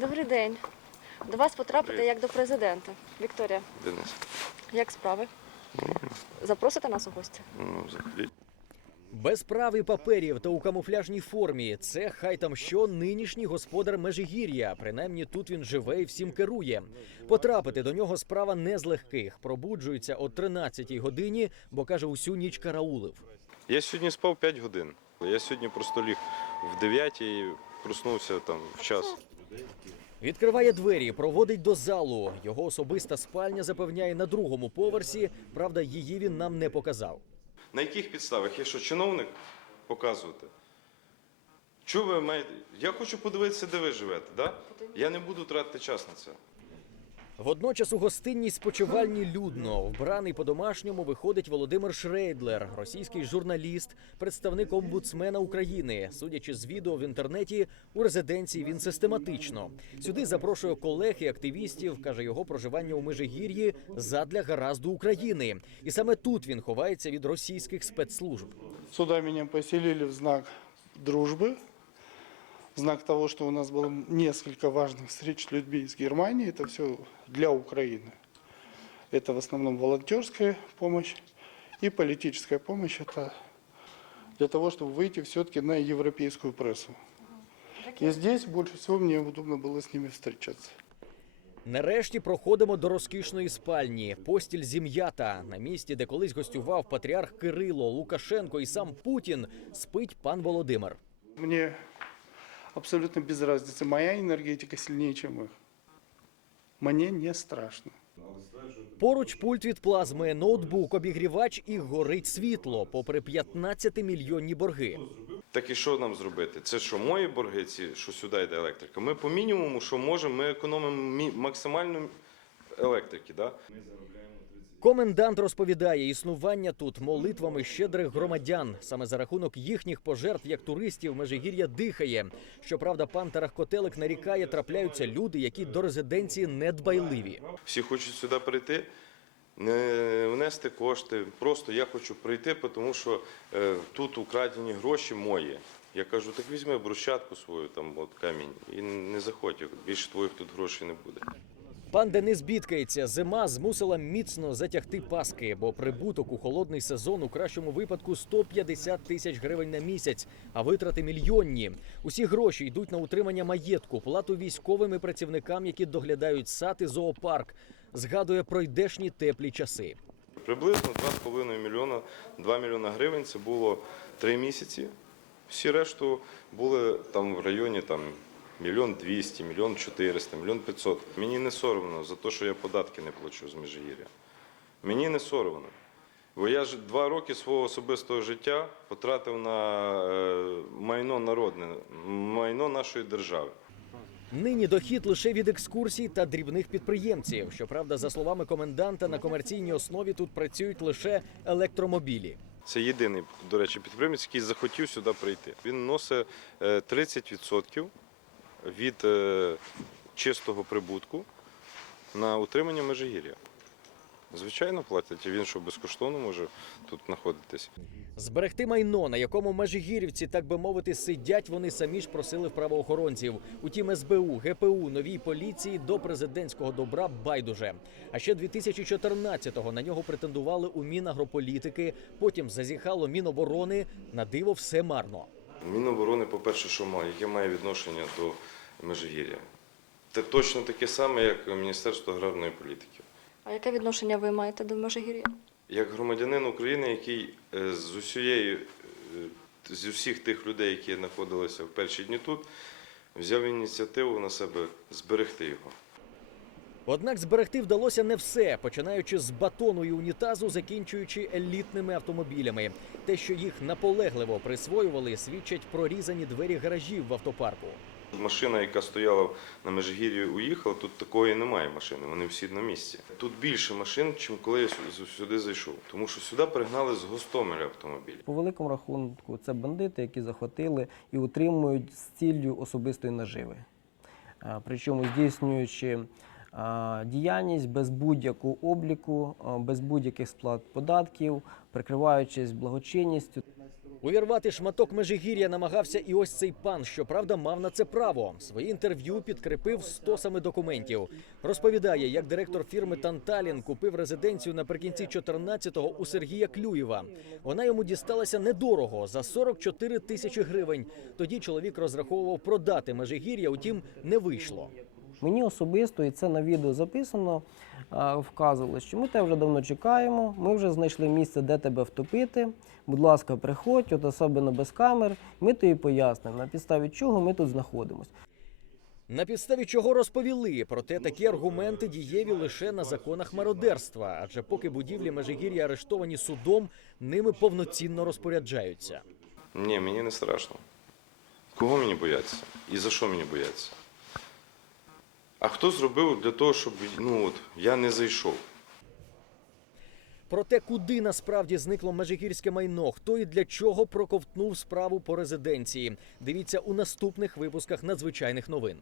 Добрий день. До вас потрапити як до президента. Вікторія, Денис, як справи? Запросите нас у гості? ну, взагалі. Без прав і паперів та у камуфляжній формі. Це хай там що нинішній господар Межигір'я. Принаймні тут він живе і всім керує. Потрапити до нього справа не з легких. Пробуджується о 13-й годині, бо каже, усю ніч караулив. Я сьогодні спав 5 годин. Я сьогодні просто ліг в 9 і проснувся там в час. Відкриває двері, проводить до залу. Його особиста спальня запевняє на другому поверсі. Правда, її він нам не показав. На яких підставах? Я що, чиновник показувати? Чого ви маєте? Я хочу подивитися, де ви живете, да? Я не буду тратити час на це. Водночас у гостинній спочивальні людно вбраний по-домашньому виходить Володимир Шрейдлер, російський журналіст, представник омбудсмена України. Судячи з відео в інтернеті, у резиденції він систематично сюди запрошує колег і активістів. каже його проживання у Межигір'ї задля гаразду України. І саме тут він ховається від російських спецслужб. Сюда меня поселили в знак дружбы, в знак того, что у нас было несколько важных встреч с людьми из Германии. Это все для Украины. Это в основном волонтерская помощь и политическая помощь. Это для того, чтобы выйти все-таки на европейскую прессу. И здесь больше всего мне удобно было с ними встречаться. Нарешті проходимо до розкішної спальні. Постіль зім'ята на місці, де колись гостював патріарх Кирило, Лукашенко і сам Путін, спить пан Володимир. Мне абсолютно без разницы. Моя энергетика сильнее, чем их. Мне не страшно. Поруч пульт від плазми, ноутбук, обігрівач і горить світло, попри 15 мільйонні борги. Так і що нам зробити? Це що, мої борги, ці, що сюди йде електрика? Ми по мінімуму, що можемо, ми економимо мі- максимально електрики. Да? Комендант розповідає, існування тут молитвами щедрих громадян. Саме за рахунок їхніх пожертв, як туристів, Межигір'я дихає. Щоправда, пан Тарах Котелик нарікає, трапляються люди, які до резиденції недбайливі. Всі хочуть сюди прийти, не внести кошти. Просто я хочу прийти, тому що е, тут украдені гроші мої. Я кажу, так візьми брусчатку свою, там от камінь, і не заходь. Більше твоїх тут грошей не буде. Пан Денис бідкається, зима змусила міцно затягти паски, бо прибуток у холодний сезон у кращому випадку 150 тисяч гривень на місяць, а витрати мільйонні. Усі гроші йдуть на утримання маєтку, плату військовим і працівникам, які доглядають сад і зоопарк. Згадує пройдешні теплі часи. Приблизно 2,5 мільйона, 2 мільйона гривень це було 3 місяці. Всі решту були там в районі там, мільйон 200, мільйон 400, мільйон 500. Мені не соромно за те, що я податки не плачу з Межигір'я. Мені не соромно. Бо я ж два роки свого особистого життя потратив на е, майно народне, майно нашої держави. Нині дохід лише від екскурсій та дрібних підприємців. Щоправда, за словами коменданта, на комерційній основі тут працюють лише електромобілі. Це єдиний, до речі, підприємець, який захотів сюди прийти. Він носить е, 30% від е, чистого прибутку на утримання Межигір'я. Звичайно, платять, і він що безкоштовно може тут знаходитись. Зберегти майно, на якому межигірівці, так би мовити, сидять, вони самі ж просили в правоохоронців. Утім, СБУ, ГПУ, новій поліції до президентського добра байдуже. А ще 2014-го на нього претендували у Мінагрополітики, потім зазіхало Міноборони. На диво все марно. Міноборони, по-перше, що має, яке має відношення до Межигір'я. Це точно таке саме, як Міністерство аграрної політики. А яке відношення ви маєте до Межигір'я? Як громадянин України, який е, з усієї е, з усіх тих людей, які знаходилися в перші дні тут, взяв ініціативу на себе зберегти його. Однак зберегти вдалося не все, починаючи з батону і унітазу, закінчуючи елітними автомобілями. Те, що їх наполегливо присвоювали, свідчать прорізані двері гаражів в автопарку. Машина, яка стояла на Межигір'ї, уїхала, тут такої немає машини, вони всі на місці. Тут більше машин, ніж коли я сю- сюди зайшов. Тому що сюди пригнали з Гостомеля автомобіль. По великому рахунку, це бандити, які захватили і утримують з ціллю особистої наживи. Причому здійснюючи діяльність без будь-якого обліку, без будь-яких сплат податків, прикриваючись благочинністю. Увірвати шматок межигір'я намагався і ось цей пан. Щоправда, мав на це право. Своє інтерв'ю підкріпив стосами документів. Розповідає, як директор фірми Танталін купив резиденцію наприкінці 14-го у Сергія Клюєва. Вона йому дісталася недорого за 44 тисячі гривень. Тоді чоловік розраховував продати межигір'я, утім не вийшло. Мені особисто, і це на відео записано, а, вказувалось, що ми тебе вже давно чекаємо, ми вже знайшли місце, де тебе втопити. Будь ласка, приходь, от особливо без камер. Ми тобі пояснимо, на підставі чого ми тут знаходимося. На підставі чого розповіли, проте такі аргументи дієві лише на законах мародерства, адже поки будівлі Межигір'я арештовані судом, ними повноцінно розпоряджаються. Ні, мені не страшно. Кого мені бояться? І за що мені бояться? А хто зробив для того, щоб ну, от, я не зайшов? Про те, куди насправді зникло межигірське майно, хто і для чого проковтнув справу по резиденції. Дивіться у наступних випусках надзвичайних новин.